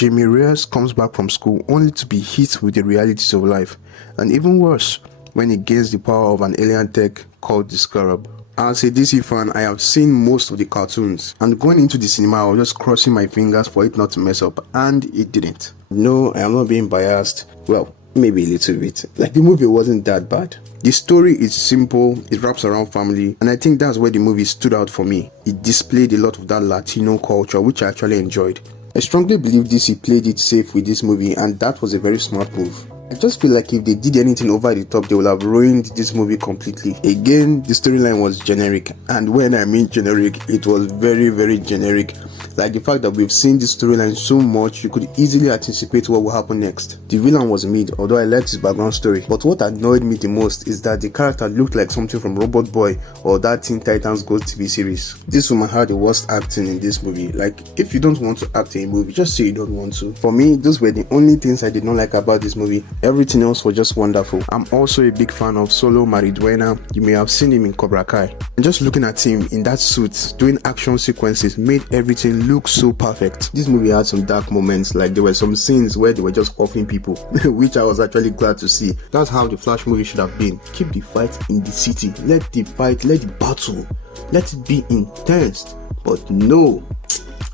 Jaime Reyes comes back from school only to be hit with the realities of life, and even worse, when he gains the power of an alien tech called the Scarab. As a DC fan, I have seen most of the cartoons, and going into the cinema, I was just crossing my fingers for it not to mess up, and it didn't. No, I am not being biased. Well, maybe a little bit. Like, the movie wasn't that bad. The story is simple, it wraps around family, and I think that's where the movie stood out for me. It displayed a lot of that Latino culture, which I actually enjoyed. I strongly believe DC played it safe with this movie, and that was a very smart move. I just feel like if they did anything over the top, they would have ruined this movie completely. Again, the storyline was generic, and when I mean generic, it was very, very generic. Like the fact that we've seen this storyline so much, you could easily anticipate what will happen next. The villain was mid, although I liked his background story. But what annoyed me the most is that the character looked like something from Robot Boy or that Teen Titans Go TV series. This woman had the worst acting in this movie. Like, if you don't want to act in a movie, just say you don't want to. For me, those were the only things I did not like about this movie. Everything else was just wonderful. I'm also a big fan of Solo Mariduena. You may have seen him in Cobra Kai. And just looking at him in that suit, doing action sequences made everything look so perfect. This movie had some dark moments, like there were some scenes where they were just offing people, which I was actually glad to see. That's how the Flash movie should have been. Keep the fight in the city. Let the fight, let the battle, let it be intense. But no.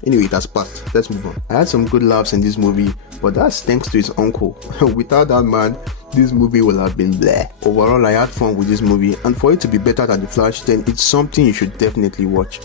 Anyway, that's passed. Let's move on. I had some good laughs in this movie, but that's thanks to his uncle. Without that man, this movie would have been bleh. Overall, I had fun with this movie, and for it to be better than The Flash, then it's something you should definitely watch.